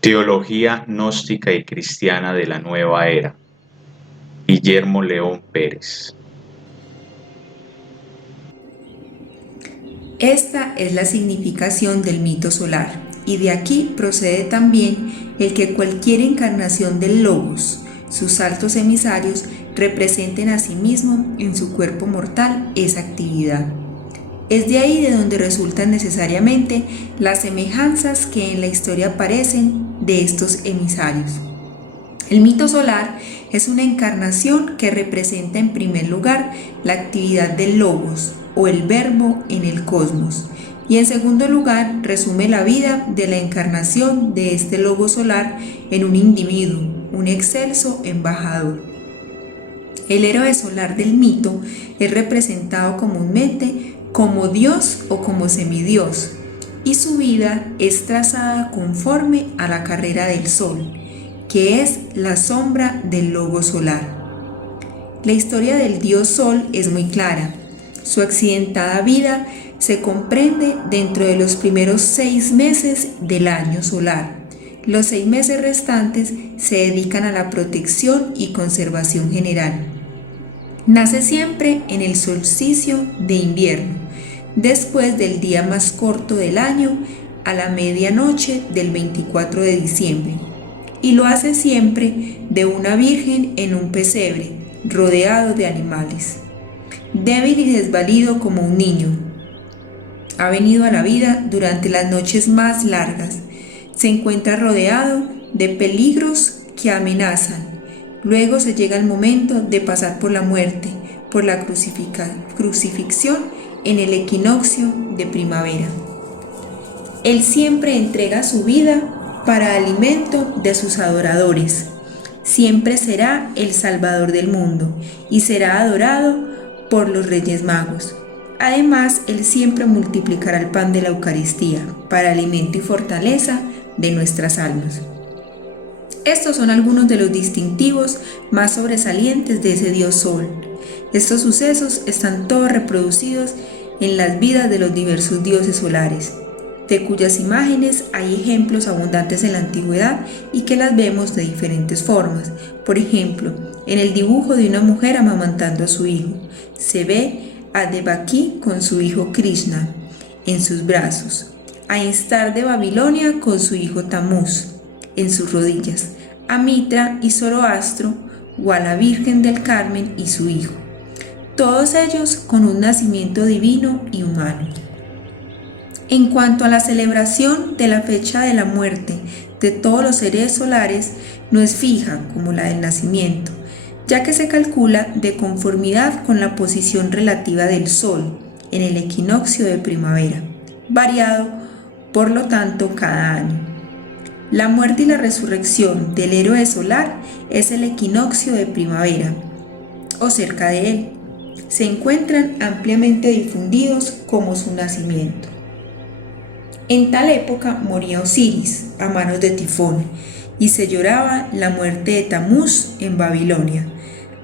Teología gnóstica y cristiana de la nueva era. Guillermo León Pérez. Esta es la significación del mito solar, y de aquí procede también el que cualquier encarnación del Logos, sus altos emisarios, representen a sí mismo en su cuerpo mortal esa actividad. Es de ahí de donde resultan necesariamente las semejanzas que en la historia aparecen de estos emisarios. El mito solar es una encarnación que representa en primer lugar la actividad del logos o el verbo en el cosmos, y en segundo lugar resume la vida de la encarnación de este logo solar en un individuo, un excelso embajador. El héroe solar del mito es representado comúnmente como Dios o como semidios, y su vida es trazada conforme a la carrera del sol, que es la sombra del logo solar. La historia del dios Sol es muy clara. Su accidentada vida se comprende dentro de los primeros 6 meses del año solar. Los 6 meses restantes se dedican a la protección y conservación general. Nace siempre en el solsticio de invierno, después del día más corto del año, a la medianoche del 24 de diciembre, y lo hace siempre de una virgen en un pesebre, rodeado de animales. Débil y desvalido como un niño, ha venido a la vida durante las noches más largas. Se encuentra rodeado de peligros que amenazan. Luego se llega el momento de pasar por la muerte, por la crucifixión en el equinoccio de primavera. Él siempre entrega su vida para alimento de sus adoradores. Siempre será el Salvador del mundo y será adorado por los Reyes Magos. Además, Él siempre multiplicará el pan de la Eucaristía para alimento y fortaleza de nuestras almas. Estos son algunos de los distintivos más sobresalientes de ese Dios Sol. Estos sucesos están todos reproducidos en las vidas de los diversos dioses solares, de cuyas imágenes hay ejemplos abundantes en la antigüedad y que las vemos de diferentes formas. Por ejemplo, en el dibujo de una mujer amamantando a su hijo, se ve a Devaki con su hijo Krishna en sus brazos, a Instar de Babilonia con su hijo Tamuz en sus rodillas, a Mitra y Zoroastro o a la Virgen del Carmen y su hijo, todos ellos con un nacimiento divino y humano. En cuanto a la celebración de la fecha de la muerte de todos los seres solares, no es fija como la del nacimiento, ya que se calcula de conformidad con la posición relativa del Sol en el equinoccio de primavera, variado por lo tanto cada año. La muerte y la resurrección del héroe solar es el equinoccio de primavera, o cerca de él. Se encuentran ampliamente difundidos como su nacimiento. En tal época moría Osiris a manos de Tifón y se lloraba la muerte de Tamuz en Babilonia,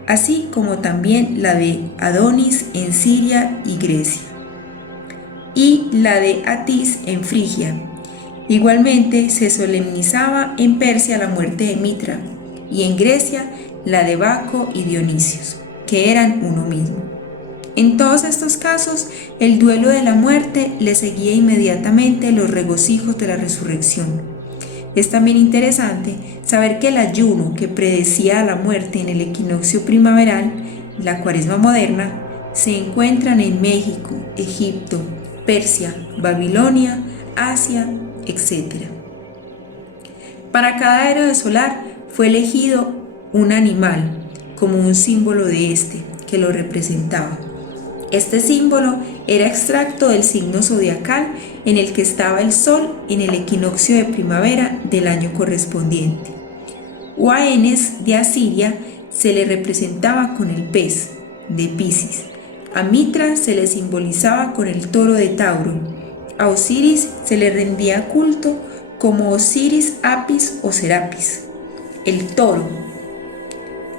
así como también la de Adonis en Siria y Grecia, y la de Atis en Frigia. Igualmente se solemnizaba en Persia la muerte de Mitra y en Grecia la de Baco y Dionisios, que eran uno mismo. En todos estos casos, el duelo de la muerte le seguía inmediatamente los regocijos de la resurrección. Es también interesante saber que el ayuno que predecía a la muerte en el equinoccio primaveral, la cuaresma moderna, se encuentran en México, Egipto, Persia, Babilonia, Asia, etc. Para cada héroe solar fue elegido un animal como un símbolo de este que lo representaba. Este símbolo era extracto del signo zodiacal en el que estaba el Sol en el equinoccio de primavera del año correspondiente. O a Enes de Asiria se le representaba con el pez de Piscis, a Mitra se le simbolizaba con el toro de Tauro, a Osiris se le rendía culto como Osiris Apis o Serapis, el toro.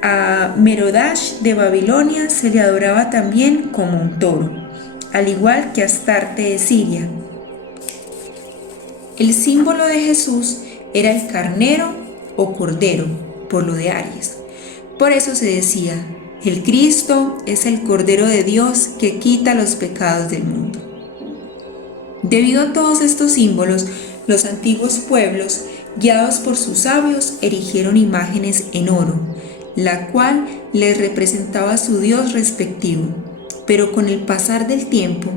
A Merodash de Babilonia se le adoraba también como un toro, al igual que a Astarte de Siria. El símbolo de Jesús era el carnero o cordero, por lo de Aries. Por eso se decía: el Cristo es el Cordero de Dios que quita los pecados del mundo. Debido a todos estos símbolos, los antiguos pueblos, guiados por sus sabios, erigieron imágenes en oro, la cual les representaba a su Dios respectivo. Pero con el pasar del tiempo,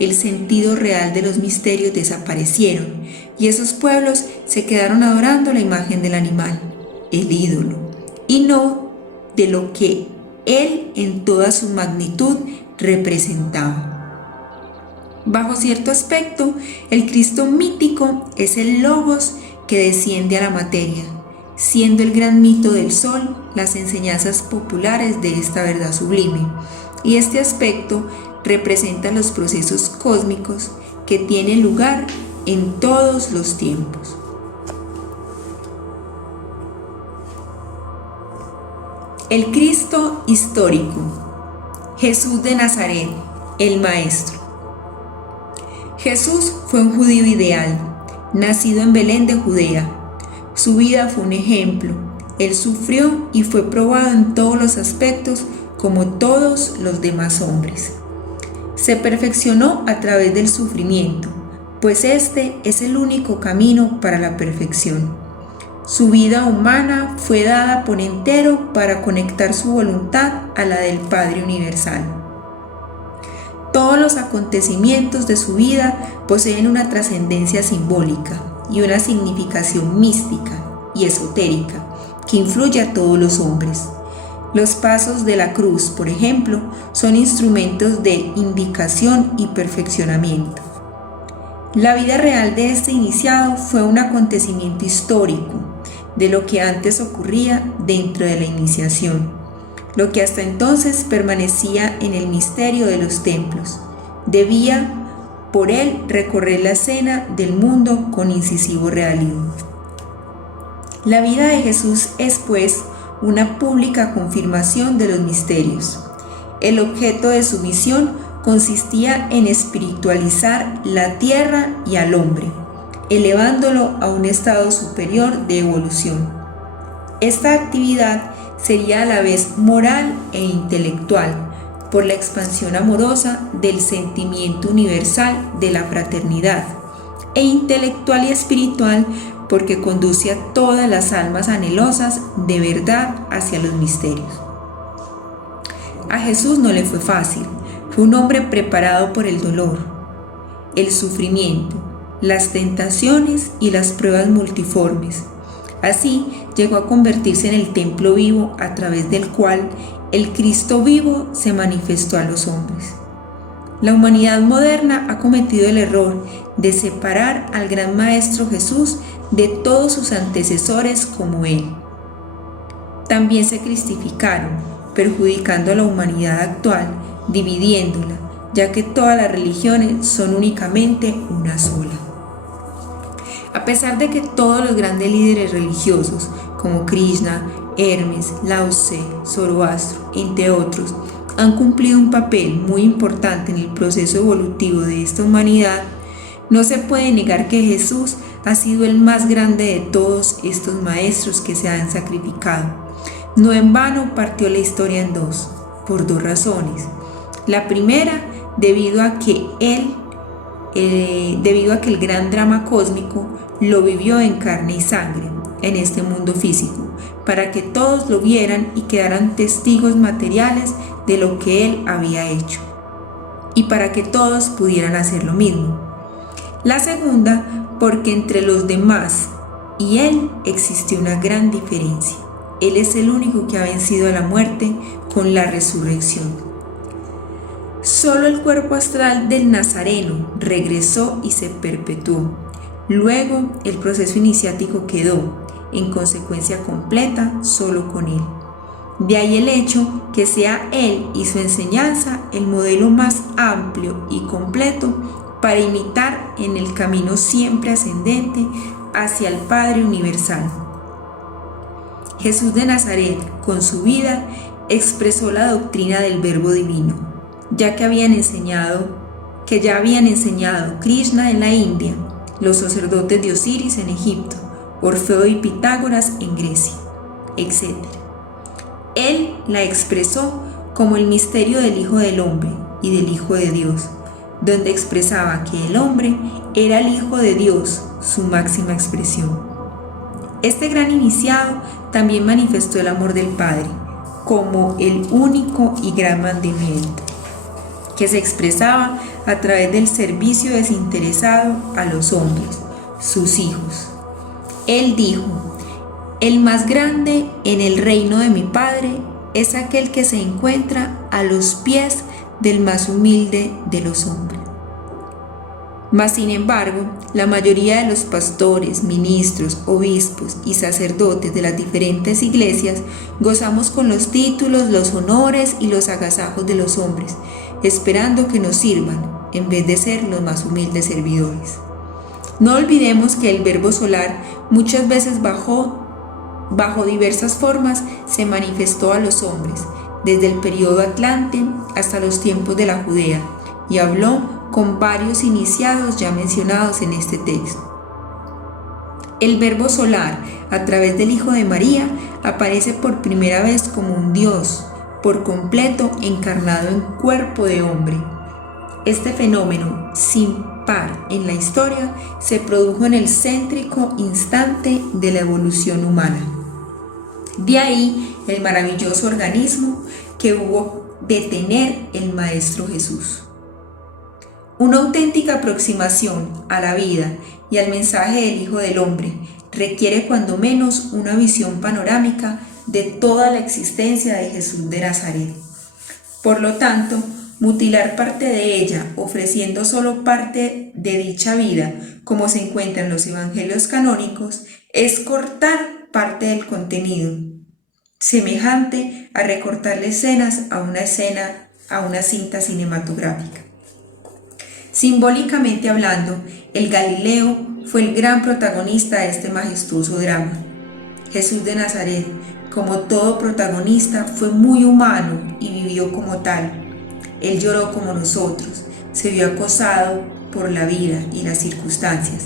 el sentido real de los misterios desaparecieron y esos pueblos se quedaron adorando la imagen del animal, el ídolo, y no de lo que él en toda su magnitud representaba. Bajo cierto aspecto, el Cristo mítico es el Logos que desciende a la materia, siendo el gran mito del sol las enseñanzas populares de esta verdad sublime, y este aspecto representa los procesos cósmicos que tienen lugar en todos los tiempos. El Cristo histórico, Jesús de Nazaret, el Maestro. Jesús fue un judío ideal, nacido en Belén de Judea. Su vida fue un ejemplo. Él sufrió y fue probado en todos los aspectos como todos los demás hombres. Se perfeccionó a través del sufrimiento, pues este es el único camino para la perfección. Su vida humana fue dada por entero para conectar su voluntad a la del Padre Universal. Todos los acontecimientos de su vida poseen una trascendencia simbólica y una significación mística y esotérica que influye a todos los hombres. Los pasos de la cruz, por ejemplo, son instrumentos de indicación y perfeccionamiento. La vida real de este iniciado fue un acontecimiento histórico de lo que antes ocurría dentro de la iniciación, lo que hasta entonces permanecía en el misterio de los templos. Debía, por él, recorrer la escena del mundo con incisivo realismo. La vida de Jesús es, pues, una pública confirmación de los misterios. El objeto de su misión consistía en espiritualizar la tierra y al hombre, elevándolo a un estado superior de evolución. Esta actividad sería a la vez moral e intelectual, por la expansión amorosa del sentimiento universal de la fraternidad, e intelectual y espiritual porque conduce a todas las almas anhelosas de verdad hacia los misterios. A Jesús no le fue fácil, fue un hombre preparado por el dolor, el sufrimiento, las tentaciones y las pruebas multiformes. Así llegó a convertirse en el templo vivo a través del cual el Cristo vivo se manifestó a los hombres. La humanidad moderna ha cometido el error de separar al gran Maestro Jesús de todos sus antecesores como él. También se cristificaron, perjudicando a la humanidad actual, dividiéndola, ya que todas las religiones son únicamente una sola. A pesar de que todos los grandes líderes religiosos, como Krishna, Hermes, Lao Tse, Zoroastro, entre otros, han cumplido un papel muy importante en el proceso evolutivo de esta humanidad, no se puede negar que Jesús ha sido el más grande de todos estos maestros que se han sacrificado. No en vano partió la historia en dos, por dos razones. La primera, debido a que el gran drama cósmico lo vivió en carne y sangre, en este mundo físico, para que todos lo vieran y quedaran testigos materiales de lo que él había hecho, y para que todos pudieran hacer lo mismo. La segunda, porque entre los demás y él existe una gran diferencia. Él es el único que ha vencido a la muerte con la resurrección. Solo el cuerpo astral del Nazareno regresó y se perpetuó. Luego, el proceso iniciático quedó, en consecuencia completa, solo con él. De ahí el hecho que sea él y su enseñanza el modelo más amplio y completo para imitar en el camino siempre ascendente hacia el Padre Universal. Jesús de Nazaret, con su vida, expresó la doctrina del Verbo Divino, ya que ya habían enseñado Krishna en la India, los sacerdotes de Osiris en Egipto, Orfeo y Pitágoras en Grecia, etc. Él la expresó como el misterio del Hijo del Hombre y del Hijo de Dios, donde expresaba que el hombre era el Hijo de Dios, su máxima expresión. Este gran iniciado también manifestó el amor del Padre como el único y gran mandamiento, que se expresaba a través del servicio desinteresado a los hombres, sus hijos. Él dijo: el más grande en el reino de mi Padre es aquel que se encuentra a los pies del más humilde de los hombres. Mas, sin embargo, la mayoría de los pastores, ministros, obispos y sacerdotes de las diferentes iglesias gozamos con los títulos, los honores y los agasajos de los hombres, esperando que nos sirvan, en vez de ser los más humildes servidores. No olvidemos que el Verbo solar muchas veces bajo diversas formas se manifestó a los hombres, desde el período Atlante hasta los tiempos de la Judea, y habló con varios iniciados ya mencionados en este texto. El Verbo solar, a través del Hijo de María, aparece por primera vez como un Dios, por completo encarnado en cuerpo de hombre. Este fenómeno, sin par en la historia, se produjo en el céntrico instante de la evolución humana. De ahí el maravilloso organismo que hubo de tener el Maestro Jesús. Una auténtica aproximación a la vida y al mensaje del Hijo del Hombre requiere cuando menos una visión panorámica de toda la existencia de Jesús de Nazaret. Por lo tanto, mutilar parte de ella, ofreciendo solo parte de dicha vida, como se encuentra en los evangelios canónicos, es cortar parte del contenido, semejante a recortarle escenas a una cinta cinematográfica. Simbólicamente hablando, el Galileo fue el gran protagonista de este majestuoso drama. Jesús de Nazaret, como todo protagonista, fue muy humano y vivió como tal. Él lloró como nosotros, se vio acosado por la vida y las circunstancias,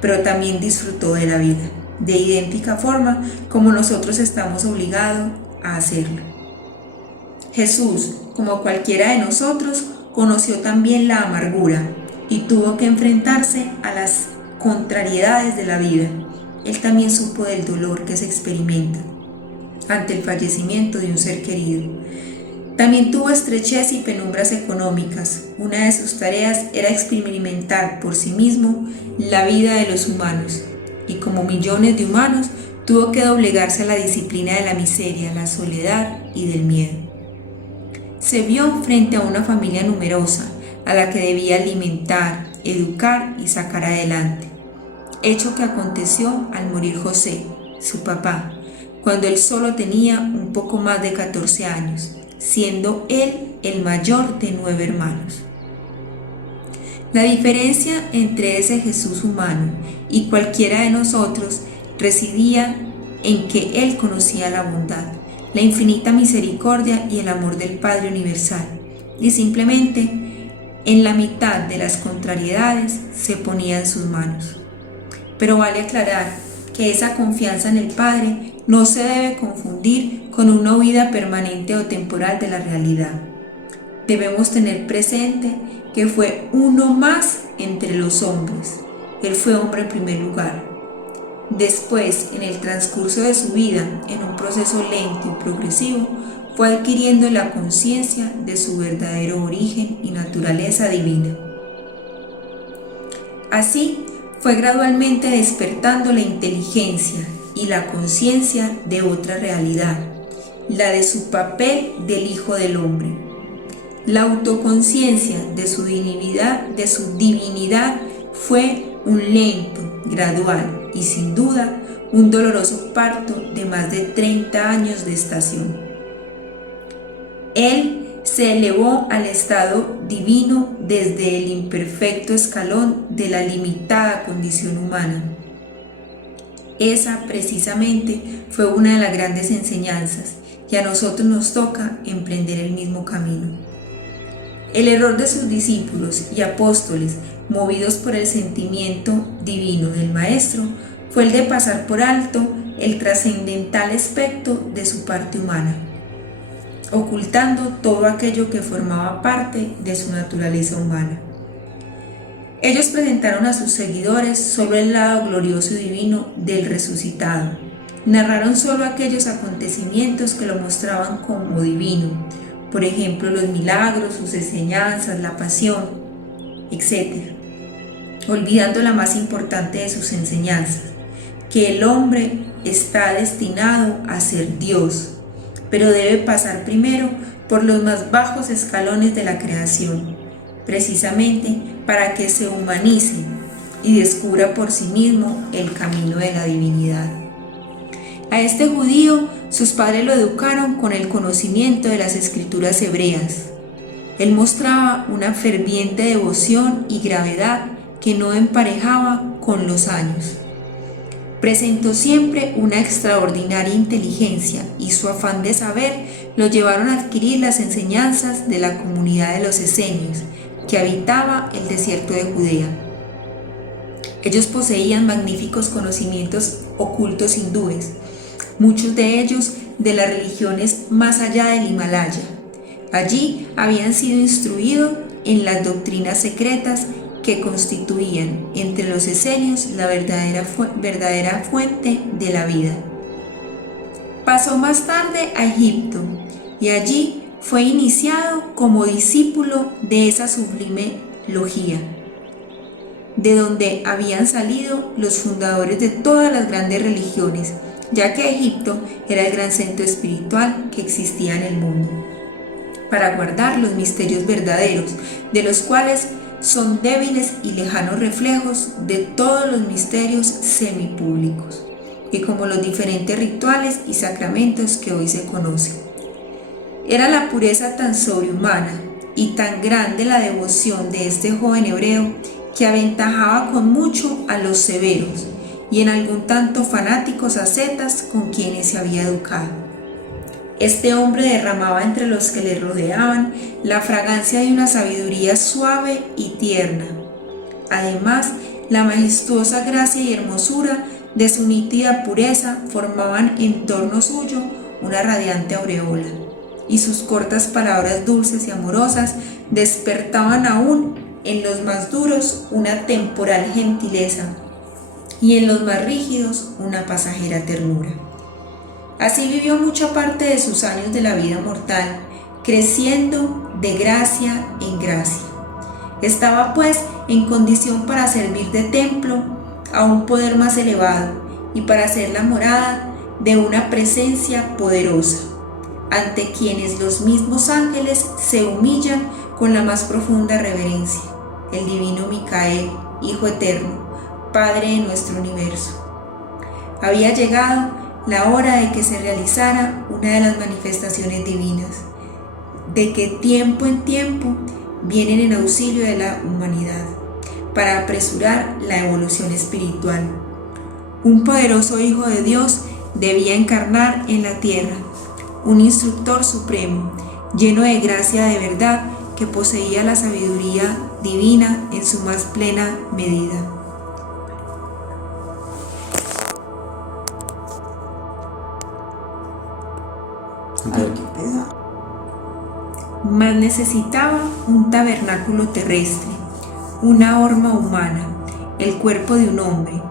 pero también disfrutó de la vida, de idéntica forma como nosotros estamos obligados a hacerlo. Jesús, como cualquiera de nosotros, conoció también la amargura y tuvo que enfrentarse a las contrariedades de la vida. Él también supo del dolor que se experimenta ante el fallecimiento de un ser querido. También tuvo estrechez y penumbras económicas. Una de sus tareas era experimentar por sí mismo la vida de los humanos, y como millones de humanos tuvo que doblegarse a la disciplina de la miseria, la soledad y del miedo. Se vio frente a una familia numerosa a la que debía alimentar, educar y sacar adelante, hecho que aconteció al morir José, su papá, cuando él solo tenía un poco más de 14 años, siendo él el mayor de 9 hermanos. La diferencia entre ese Jesús humano y cualquiera de nosotros residía en que él conocía la bondad, la infinita misericordia y el amor del Padre universal, y simplemente en la mitad de las contrariedades se ponía en sus manos. Pero vale aclarar que esa confianza en el Padre no se debe confundir con una huida permanente o temporal de la realidad. Debemos tener presente que fue uno más entre los hombres. Él fue hombre en primer lugar. Después, en el transcurso de su vida, en un proceso lento y progresivo, fue adquiriendo la conciencia de su verdadero origen y naturaleza divina. Así, fue gradualmente despertando la inteligencia y la conciencia de otra realidad, la de su papel del Hijo del Hombre. La autoconciencia de su divinidad fue un lento, gradual y sin duda un doloroso parto de más de 30 años de estación. Él se elevó al estado divino desde el imperfecto escalón de la limitada condición humana. Esa precisamente fue una de las grandes enseñanzas y a nosotros nos toca emprender el mismo camino. El error de sus discípulos y apóstoles, movidos por el sentimiento divino del Maestro, fue el de pasar por alto el trascendental aspecto de su parte humana, ocultando todo aquello que formaba parte de su naturaleza humana. Ellos presentaron a sus seguidores solo el lado glorioso y divino del resucitado. Narraron solo aquellos acontecimientos que lo mostraban como divino, por ejemplo, los milagros, sus enseñanzas, la pasión, etc., olvidando la más importante de sus enseñanzas, que el hombre está destinado a ser Dios, pero debe pasar primero por los más bajos escalones de la creación, precisamente para que se humanice y descubra por sí mismo el camino de la divinidad. A este judío, sus padres lo educaron con el conocimiento de las escrituras hebreas. Él mostraba una ferviente devoción y gravedad que no emparejaba con los años. Presentó siempre una extraordinaria inteligencia y su afán de saber lo llevaron a adquirir las enseñanzas de la comunidad de los esenios, que habitaba el desierto de Judea. Ellos poseían magníficos conocimientos ocultos hindúes, muchos de ellos de las religiones más allá del Himalaya. Allí habían sido instruidos en las doctrinas secretas que constituían entre los esenios la verdadera fuente de la vida. Pasó más tarde a Egipto y allí fue iniciado como discípulo de esa sublime logía, de donde habían salido los fundadores de todas las grandes religiones, ya que Egipto era el gran centro espiritual que existía en el mundo, para guardar los misterios verdaderos, de los cuales son débiles y lejanos reflejos de todos los misterios semipúblicos, y como los diferentes rituales y sacramentos que hoy se conocen. Era la pureza tan sobrehumana y tan grande la devoción de este joven hebreo que aventajaba con mucho a los severos y en algún tanto fanáticos ascetas con quienes se había educado. Este hombre derramaba entre los que le rodeaban la fragancia de una sabiduría suave y tierna. Además, la majestuosa gracia y hermosura de su nítida pureza formaban en torno suyo una radiante aureola, y sus cortas palabras dulces y amorosas despertaban aún en los más duros una temporal gentileza y en los más rígidos una pasajera ternura. Así vivió mucha parte de sus años de la vida mortal, creciendo de gracia en gracia. Estaba pues en condición para servir de templo a un poder más elevado y para ser la morada de una presencia poderosa, ante quienes los mismos ángeles se humillan con la más profunda reverencia, el divino Micael, Hijo eterno, Padre de nuestro universo. Había llegado la hora de que se realizara una de las manifestaciones divinas, de que tiempo en tiempo vienen en auxilio de la humanidad, para apresurar la evolución espiritual. Un poderoso Hijo de Dios debía encarnar en la tierra, un instructor supremo, lleno de gracia de verdad, que poseía la sabiduría divina en su más plena medida. Mas necesitaba un tabernáculo terrestre, una horma humana, el cuerpo de un hombre,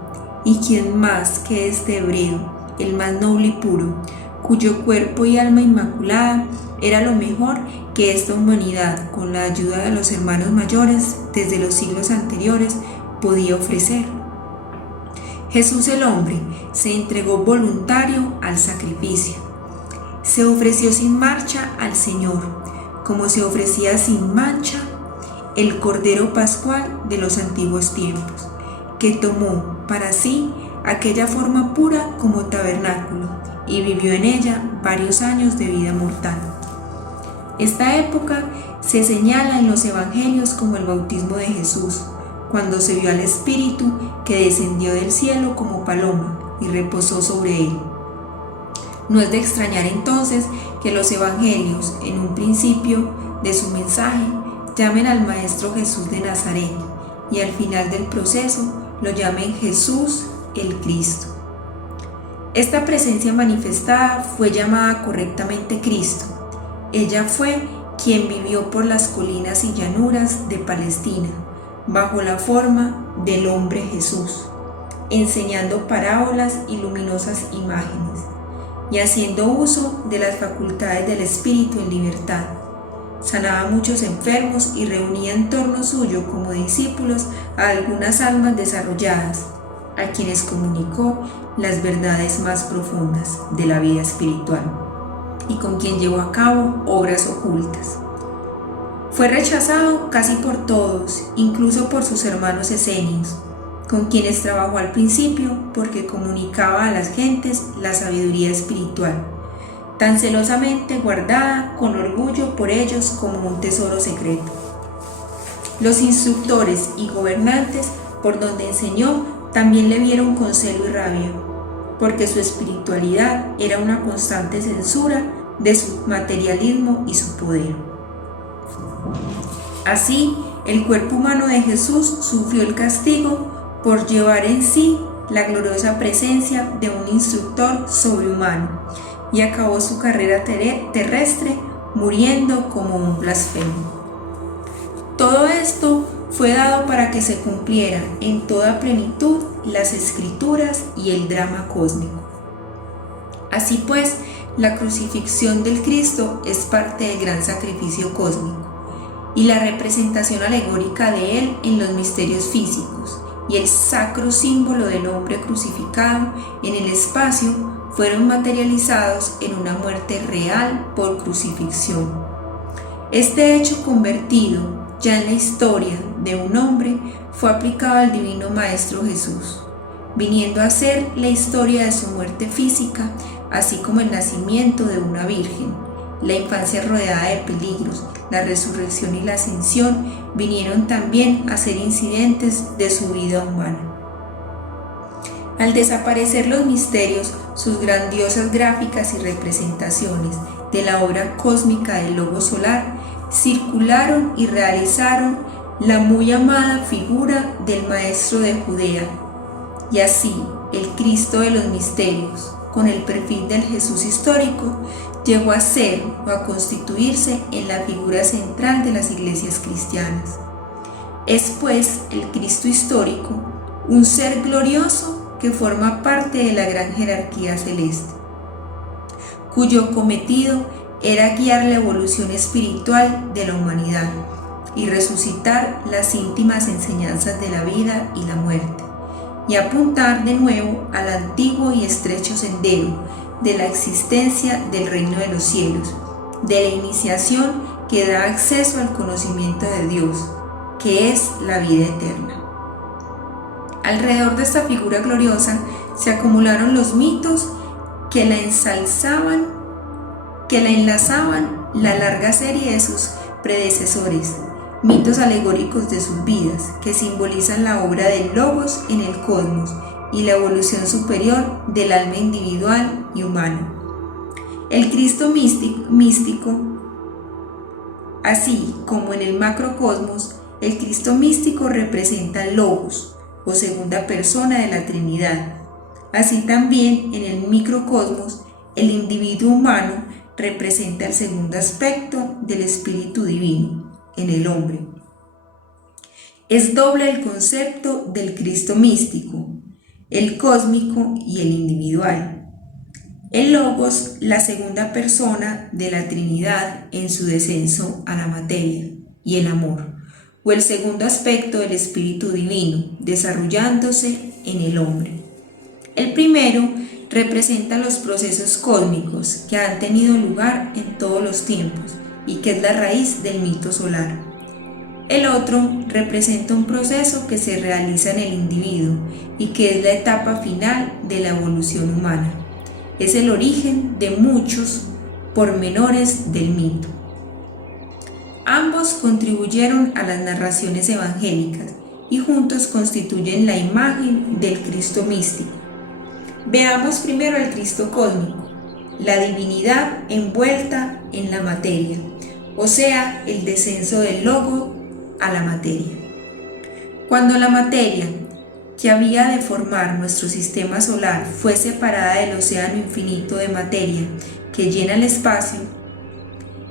y quién más que este hebreo, el más noble y puro, cuyo cuerpo y alma inmaculada era lo mejor que esta humanidad, con la ayuda de los hermanos mayores desde los siglos anteriores, podía ofrecer. Jesús el hombre se entregó voluntario al sacrificio. Se ofreció sin marcha al Señor, como se ofrecía sin mancha el Cordero Pascual de los antiguos tiempos, que tomó para sí aquella forma pura como tabernáculo y vivió en ella varios años de vida mortal. Esta época se señala en los evangelios como el bautismo de Jesús, cuando se vio al Espíritu que descendió del cielo como paloma y reposó sobre él. No es de extrañar entonces que los evangelios, en un principio de su mensaje, llamen al Maestro Jesús de Nazaret y al final del proceso lo llamen Jesús el Cristo. Esta presencia manifestada fue llamada correctamente Cristo. Ella fue quien vivió por las colinas y llanuras de Palestina, bajo la forma del hombre Jesús, enseñando parábolas y luminosas imágenes, y haciendo uso de las facultades del Espíritu en libertad. Sanaba a muchos enfermos y reunía en torno suyo como discípulos a algunas almas desarrolladas, a quienes comunicó las verdades más profundas de la vida espiritual y con quien llevó a cabo obras ocultas. Fue rechazado casi por todos, incluso por sus hermanos esenios, con quienes trabajó al principio porque comunicaba a las gentes la sabiduría espiritual, tan celosamente guardada con orgullo por ellos como un tesoro secreto. Los instructores y gobernantes por donde enseñó también le vieron con celo y rabia, porque su espiritualidad era una constante censura de su materialismo y su poder. Así, el cuerpo humano de Jesús sufrió el castigo por llevar en sí la gloriosa presencia de un instructor sobrehumano y acabó su carrera terrestre muriendo como un blasfemo. Todo esto fue dado para que se cumplieran en toda plenitud las escrituras y el drama cósmico. Así pues, la crucifixión del Cristo es parte del gran sacrificio cósmico y la representación alegórica de él en los misterios físicos y el sacro símbolo del hombre crucificado en el espacio fueron materializados en una muerte real por crucifixión. Este hecho convertido ya en la historia de un hombre fue aplicado al Divino Maestro Jesús, viniendo a ser la historia de su muerte física, así como el nacimiento de una virgen, la infancia rodeada de peligros, la resurrección y la ascensión vinieron también a ser incidentes de su vida humana. Al desaparecer los misterios, sus grandiosas gráficas y representaciones de la obra cósmica del Logo Solar circularon y realizaron la muy amada figura del Maestro de Judea, y así el Cristo de los misterios, con el perfil del Jesús histórico, llegó a ser o a constituirse en la figura central de las iglesias cristianas. Es pues el Cristo histórico un ser glorioso que forma parte de la gran jerarquía celeste, cuyo cometido era guiar la evolución espiritual de la humanidad y resucitar las íntimas enseñanzas de la vida y la muerte, y apuntar de nuevo al antiguo y estrecho sendero de la existencia del reino de los cielos, de la iniciación que da acceso al conocimiento de Dios, que es la vida eterna. Alrededor de esta figura gloriosa se acumularon los mitos que la enlazaban la larga serie de sus predecesores, mitos alegóricos de sus vidas que simbolizan la obra del Logos en el cosmos y la evolución superior del alma individual y humana. El Cristo místico, así como en el macrocosmos, el Cristo místico representa el Logos, o segunda persona de la Trinidad. Así también en el microcosmos, el individuo humano representa el segundo aspecto del Espíritu Divino, en el hombre. Es doble el concepto del Cristo místico, el cósmico y el individual. El Logos, la segunda persona de la Trinidad en su descenso a la materia, y el amor, o el segundo aspecto del Espíritu Divino, desarrollándose en el hombre. El primero representa los procesos cósmicos que han tenido lugar en todos los tiempos y que es la raíz del mito solar. El otro representa un proceso que se realiza en el individuo y que es la etapa final de la evolución humana. Es el origen de muchos pormenores del mito. Ambos contribuyeron a las narraciones evangélicas y juntos constituyen la imagen del Cristo místico. Veamos primero al Cristo cósmico, la divinidad envuelta en la materia, o sea, el descenso del Logo a la materia. Cuando la materia que había de formar nuestro sistema solar fue separada del océano infinito de materia que llena el espacio,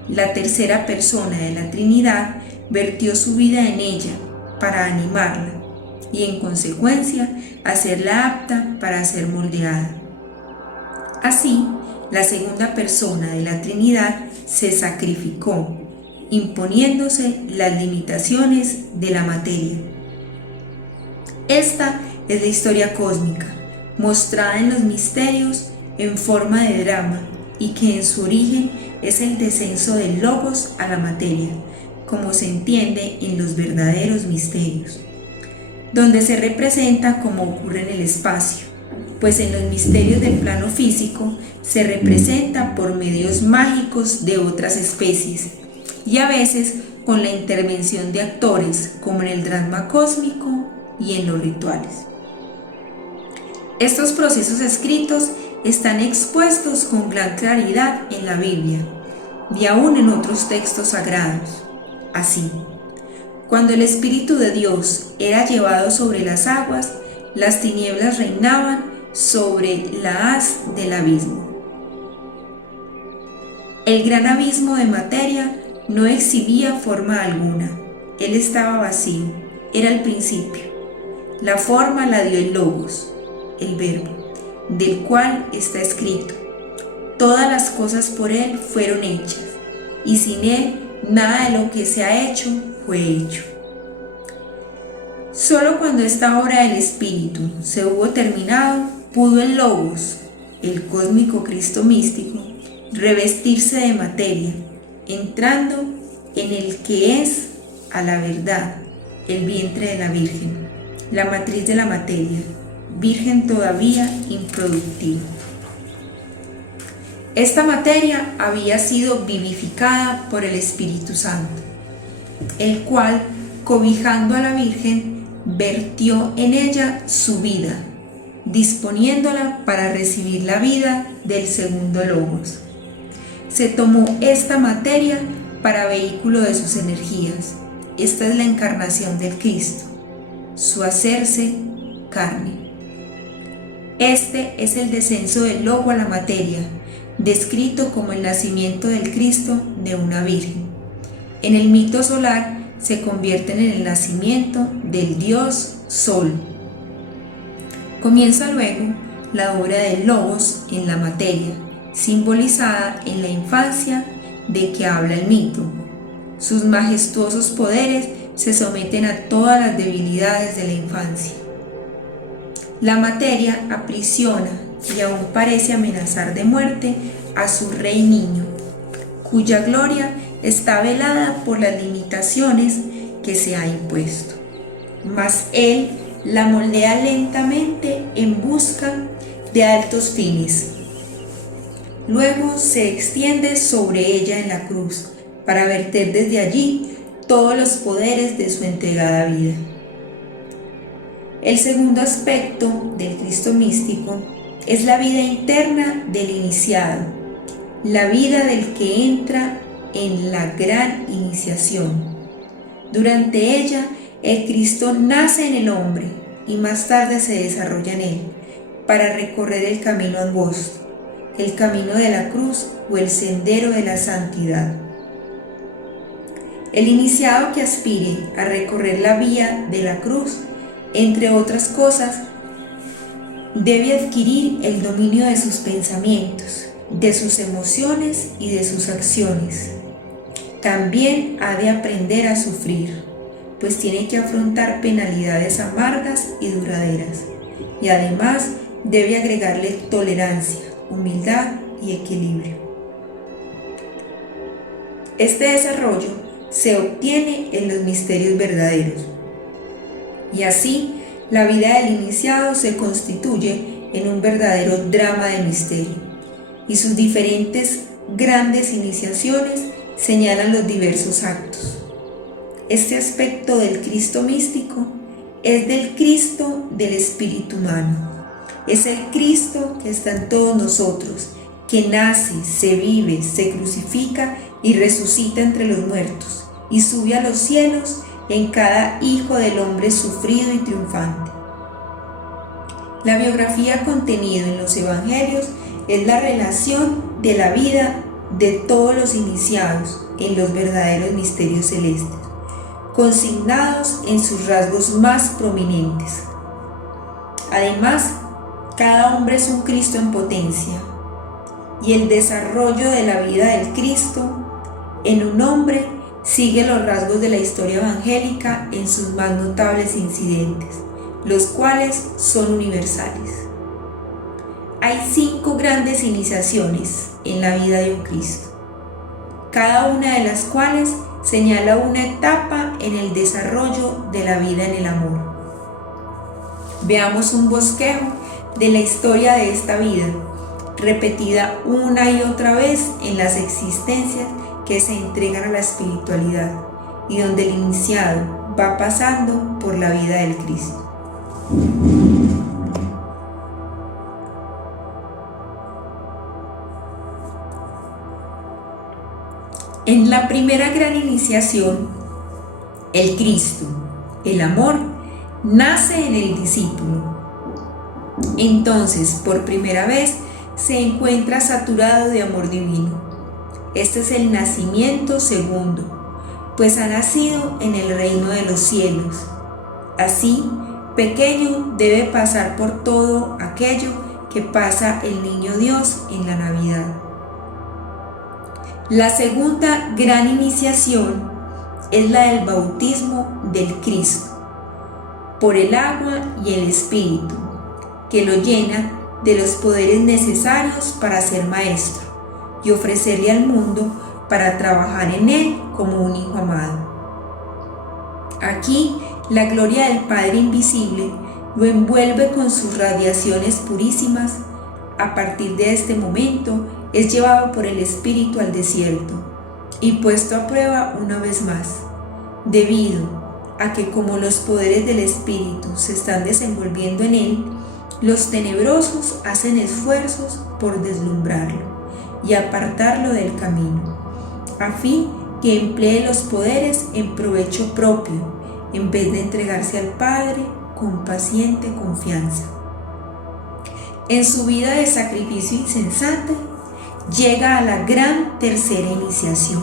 la tercera persona de la Trinidad vertió su vida en ella para animarla y en consecuencia hacerla apta para ser moldeada. Así, la segunda persona de la Trinidad se sacrificó, imponiéndose las limitaciones de la materia. Esta es la historia cósmica, mostrada en los misterios en forma de drama y que en su origen es el descenso del logos a la materia, como se entiende en los verdaderos misterios, donde se representa como ocurre en el espacio, pues en los misterios del plano físico se representa por medios mágicos de otras especies y a veces con la intervención de actores, como en el drama cósmico y en los rituales. Estos procesos escritos están expuestos con gran claridad en la Biblia y aún en otros textos sagrados. Así, cuando el Espíritu de Dios era llevado sobre las aguas, las tinieblas reinaban sobre la haz del abismo. El gran abismo de materia no exhibía forma alguna, él estaba vacío, era el principio. La forma la dio el Logos, el Verbo, del cual está escrito: todas las cosas por él fueron hechas, y sin él nada de lo que se ha hecho fue hecho. Solo cuando esta obra del Espíritu se hubo terminado, pudo el Logos, el cósmico Cristo místico, revestirse de materia, entrando en el que es, a la verdad, el vientre de la Virgen, la matriz de la materia, virgen todavía improductiva. Esta materia había sido vivificada por el Espíritu Santo, el cual, cobijando a la Virgen, vertió en ella su vida, disponiéndola para recibir la vida del segundo Logos. Se tomó esta materia para vehículo de sus energías. Esta es la encarnación del Cristo, su hacerse carne. Este es el descenso del Logo a la materia, descrito como el nacimiento del Cristo de una Virgen. En el mito solar se convierten en el nacimiento del Dios Sol. Comienza luego la obra del Logos en la materia, simbolizada en la infancia de que habla el mito. Sus majestuosos poderes se someten a todas las debilidades de la infancia. La materia aprisiona y aún parece amenazar de muerte a su rey niño, cuya gloria está velada por las limitaciones que se ha impuesto. Mas él la moldea lentamente en busca de altos fines. Luego se extiende sobre ella en la cruz para verter desde allí todos los poderes de su entregada vida. El segundo aspecto del Cristo místico es la vida interna del iniciado, la vida del que entra en la gran iniciación. Durante ella, el Cristo nace en el hombre y más tarde se desarrolla en él para recorrer el camino angosto, el camino de la cruz o el sendero de la santidad. El iniciado que aspire a recorrer la vía de la cruz, entre otras cosas, debe adquirir el dominio de sus pensamientos, de sus emociones y de sus acciones. También ha de aprender a sufrir, pues tiene que afrontar penalidades amargas y duraderas, y además debe agregarle tolerancia, humildad y equilibrio. Este desarrollo se obtiene en los misterios verdaderos, y así la vida del iniciado se constituye en un verdadero drama de misterio, y sus diferentes grandes iniciaciones señalan los diversos actos. Este aspecto del Cristo místico es del Cristo del espíritu humano. Es el Cristo que está en todos nosotros, que nace, se vive, se crucifica y resucita entre los muertos, y sube a los cielos en cada hijo del hombre sufrido y triunfante. La biografía contenida en los evangelios es la relación de la vida de todos los iniciados en los verdaderos misterios celestes, consignados en sus rasgos más prominentes. Además, cada hombre es un Cristo en potencia, y el desarrollo de la vida del Cristo en un hombre sigue los rasgos de la historia evangélica en sus más notables incidentes, los cuales son universales. Hay 5 grandes iniciaciones en la vida de un Cristo, cada una de las cuales señala una etapa en el desarrollo de la vida en el amor. Veamos un bosquejo de la historia de esta vida, repetida una y otra vez en las existencias que se entregan a la espiritualidad y donde el iniciado va pasando por la vida del Cristo. En la primera gran iniciación, el Cristo, el amor, nace en el discípulo. Entonces, por primera vez, se encuentra saturado de amor divino. Este es el nacimiento segundo, pues ha nacido en el reino de los cielos. Así, pequeño debe pasar por todo aquello que pasa el niño Dios en la Navidad. La segunda gran iniciación es la del bautismo del Cristo, por el agua y el Espíritu, que lo llena de los poderes necesarios para ser maestro y ofrecerle al mundo para trabajar en él como un hijo amado. Aquí, la gloria del Padre invisible lo envuelve con sus radiaciones purísimas. A partir de este momento, es llevado por el Espíritu al desierto y puesto a prueba una vez más, debido a que como los poderes del Espíritu se están desenvolviendo en él, los tenebrosos hacen esfuerzos por deslumbrarlo y apartarlo del camino, a fin que emplee los poderes en provecho propio, en vez de entregarse al Padre con paciente confianza. En su vida de sacrificio insensate, llega a la gran tercera iniciación.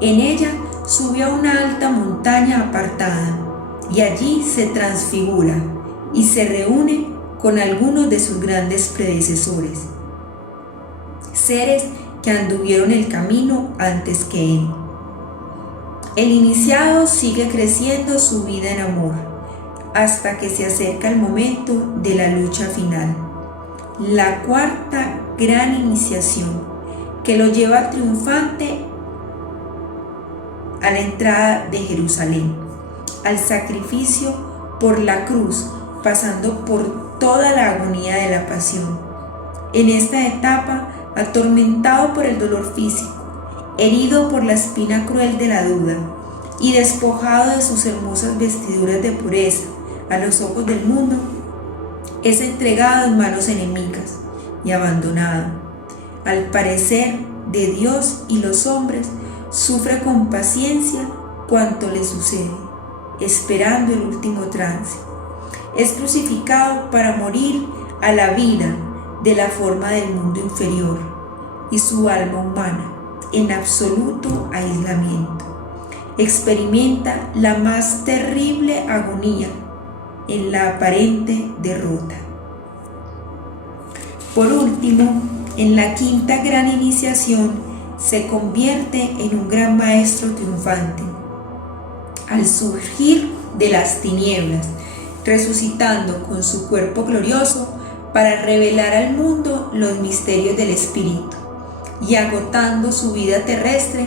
En ella sube a una alta montaña apartada y allí se transfigura y se reúne con algunos de sus grandes predecesores, seres que anduvieron el camino antes que él. El iniciado sigue creciendo su vida en amor hasta que se acerca el momento de la lucha final, la cuarta gran iniciación, que lo lleva triunfante a la entrada de Jerusalén, al sacrificio por la cruz, pasando por toda la agonía de la pasión. En esta etapa, atormentado por el dolor físico, herido por la espina cruel de la duda y despojado de sus hermosas vestiduras de pureza a los ojos del mundo, es entregado en manos enemigas y abandonado. Al parecer de Dios y los hombres, sufre con paciencia cuanto le sucede, esperando el último trance. Es crucificado para morir a la vida de la forma del mundo inferior y su alma humana, en absoluto aislamiento, experimenta la más terrible agonía en la aparente derrota. Por último, en la quinta gran iniciación, se convierte en un gran maestro triunfante, al surgir de las tinieblas, resucitando con su cuerpo glorioso para revelar al mundo los misterios del Espíritu, y agotando su vida terrestre,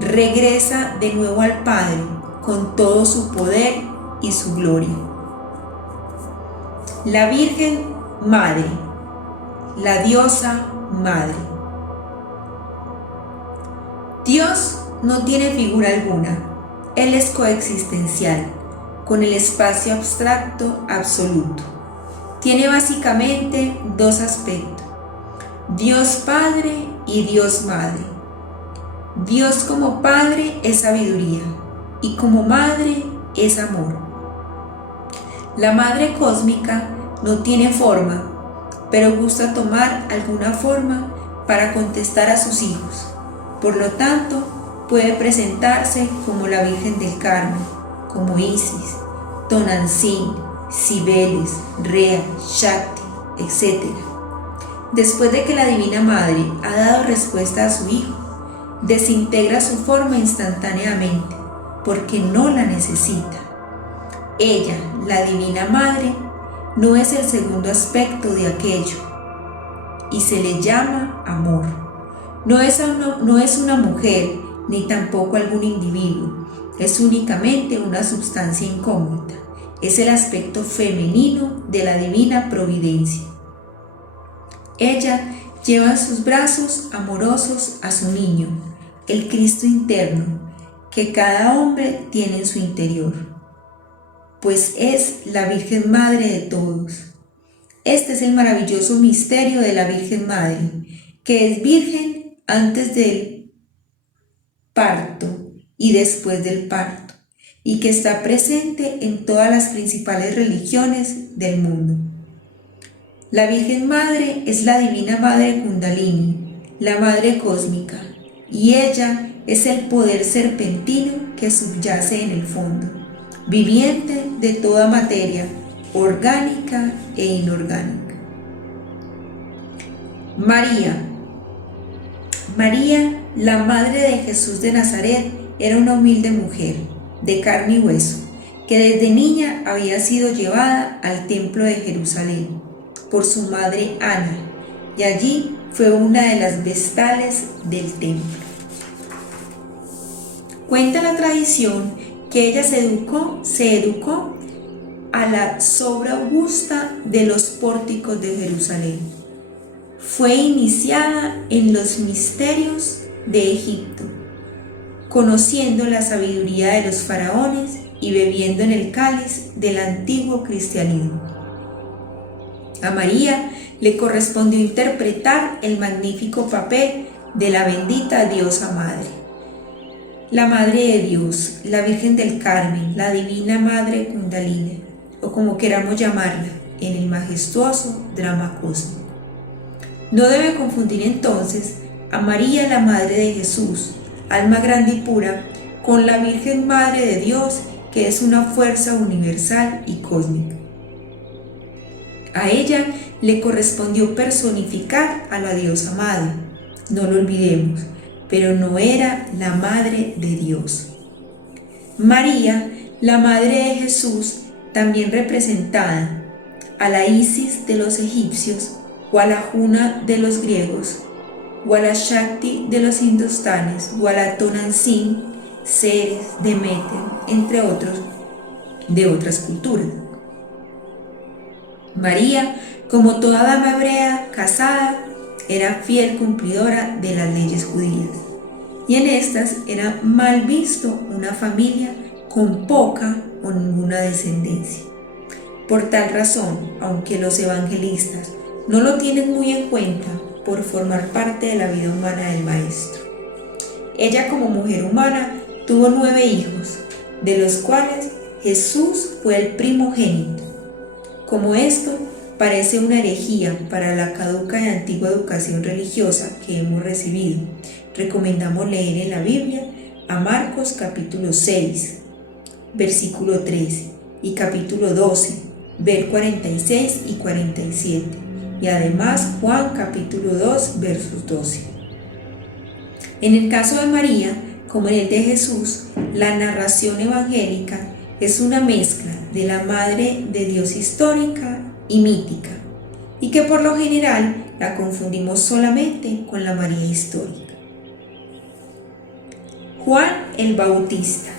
regresa de nuevo al Padre con todo su poder y su gloria. La Virgen Madre, la diosa Madre. Dios no tiene figura alguna, Él es coexistencial con el espacio abstracto absoluto. Tiene básicamente dos aspectos: Dios Padre y Dios Madre. Dios como Padre es sabiduría y como Madre es amor. La Madre cósmica no tiene forma, pero gusta tomar alguna forma para contestar a sus hijos. Por lo tanto, puede presentarse como la Virgen del Carmen, como Isis, Tonantzin, Cibeles, Rea, Shakti, etc. Después de que la Divina Madre ha dado respuesta a su hijo, desintegra su forma instantáneamente, porque no la necesita. Ella, la Divina Madre, no es el segundo aspecto de aquello, y se le llama amor. No es una mujer, ni tampoco algún individuo, es únicamente una sustancia incógnita, es el aspecto femenino de la divina providencia. Ella lleva en sus brazos amorosos a su niño, el Cristo interno, que cada hombre tiene en su interior, pues es la Virgen Madre de todos. Este es el maravilloso misterio de la Virgen Madre, que es virgen antes del parto y después del parto, y que está presente en todas las principales religiones del mundo. La Virgen Madre es la Divina Madre Kundalini, la Madre Cósmica, y ella es el poder serpentino que subyace en el fondo, viviente de toda materia, orgánica e inorgánica. María, la Madre de Jesús de Nazaret, era una humilde mujer, de carne y hueso, que desde niña había sido llevada al templo de Jerusalén por su madre Ana, y allí fue una de las vestales del templo. Cuenta la tradición que ella se educó a la sobra augusta de los pórticos de Jerusalén. Fue iniciada en los misterios de Egipto, conociendo la sabiduría de los faraones y bebiendo en el cáliz del antiguo cristianismo. A María le correspondió interpretar el magnífico papel de la bendita diosa madre. La Madre de Dios, la Virgen del Carmen, la Divina Madre Kundalini, o como queramos llamarla, en el majestuoso drama cósmico. No debe confundir entonces a María, la Madre de Jesús, alma grande y pura, con la Virgen Madre de Dios, que es una fuerza universal y cósmica. A ella le correspondió personificar a la diosa madre, no lo olvidemos, pero no era la Madre de Dios. María, la Madre de Jesús, también representada a la Isis de los egipcios, o a la Juna de los griegos, o a la Shakti de los hindustanes, o a la Tonantzin, Ceres, Demeter, entre otros, de otras culturas. María, como toda dama hebrea casada, era fiel cumplidora de las leyes judías, y en estas era mal visto una familia con poca o ninguna descendencia. Por tal razón, aunque los evangelistas no lo tienen muy en cuenta por formar parte de la vida humana del Maestro, ella como mujer humana tuvo 9 hijos, de los cuales Jesús fue el primogénito. Como esto parece una herejía para la caduca y antigua educación religiosa que hemos recibido, recomendamos leer en la Biblia a Marcos capítulo 6, versículo 13 y capítulo 12, ver 46 y 47, y además Juan capítulo 2, versos 12. En el caso de María, como en el de Jesús, la narración evangélica es una mezcla de la Madre de Dios histórica y mítica, y que por lo general la confundimos solamente con la María histórica. Juan el Bautista.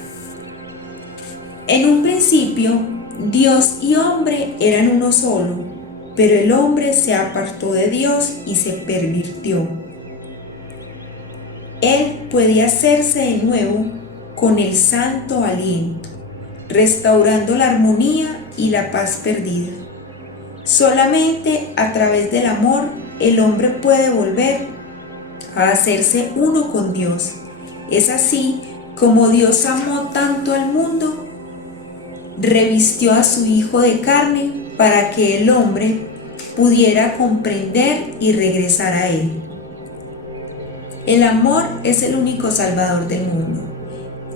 En un principio, Dios y hombre eran uno solo, pero el hombre se apartó de Dios y se pervirtió. Él puede hacerse de nuevo con el santo aliento, restaurando la armonía y la paz perdida. Solamente a través del amor el hombre puede volver a hacerse uno con Dios. Es así como Dios amó tanto al mundo, revistió a su Hijo de carne para que el hombre pudiera comprender y regresar a Él. El amor es el único salvador del mundo,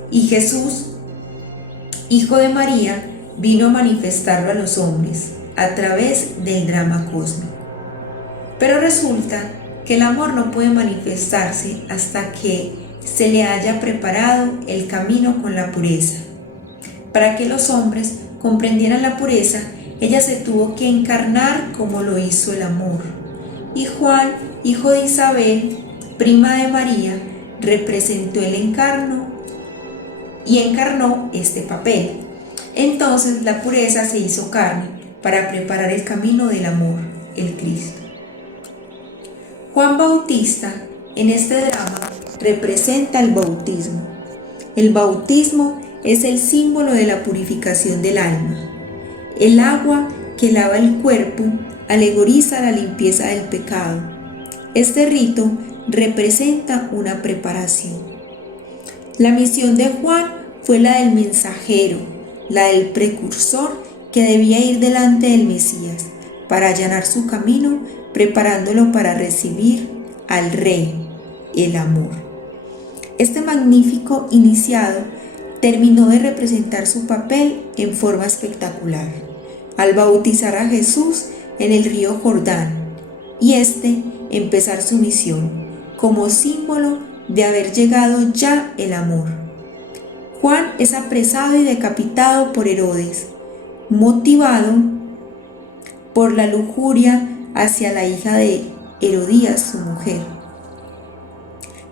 y Jesús, Hijo de María, vino a manifestarlo a los hombres a través del drama cósmico. Pero resulta que el amor no puede manifestarse hasta que se le haya preparado el camino con la pureza. Para que los hombres comprendieran la pureza, ella se tuvo que encarnar como lo hizo el amor. Y Juan, hijo de Isabel, prima de María, representó el encarno y encarnó este papel. Entonces la pureza se hizo carne para preparar el camino del amor, el Cristo. Juan Bautista, en este drama, representa el bautismo. El bautismo es el símbolo de la purificación del alma. El agua que lava el cuerpo alegoriza la limpieza del pecado. Este rito representa una preparación. La misión de Juan fue la del mensajero, la del precursor que debía ir delante del Mesías para allanar su camino, preparándolo para recibir al Rey, el amor. Este magnífico iniciado terminó de representar su papel en forma espectacular al bautizar a Jesús en el río Jordán y empezar su misión como símbolo de haber llegado ya el amor. Juan es apresado y decapitado por Herodes, motivado por la lujuria hacia la hija de Herodías, su mujer,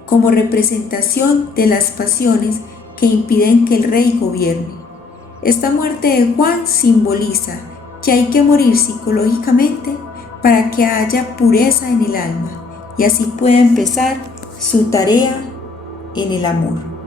como representación de las pasiones que impiden que el rey gobierne. Esta muerte de Juan simboliza que hay que morir psicológicamente para que haya pureza en el alma y así pueda empezar su tarea en el amor.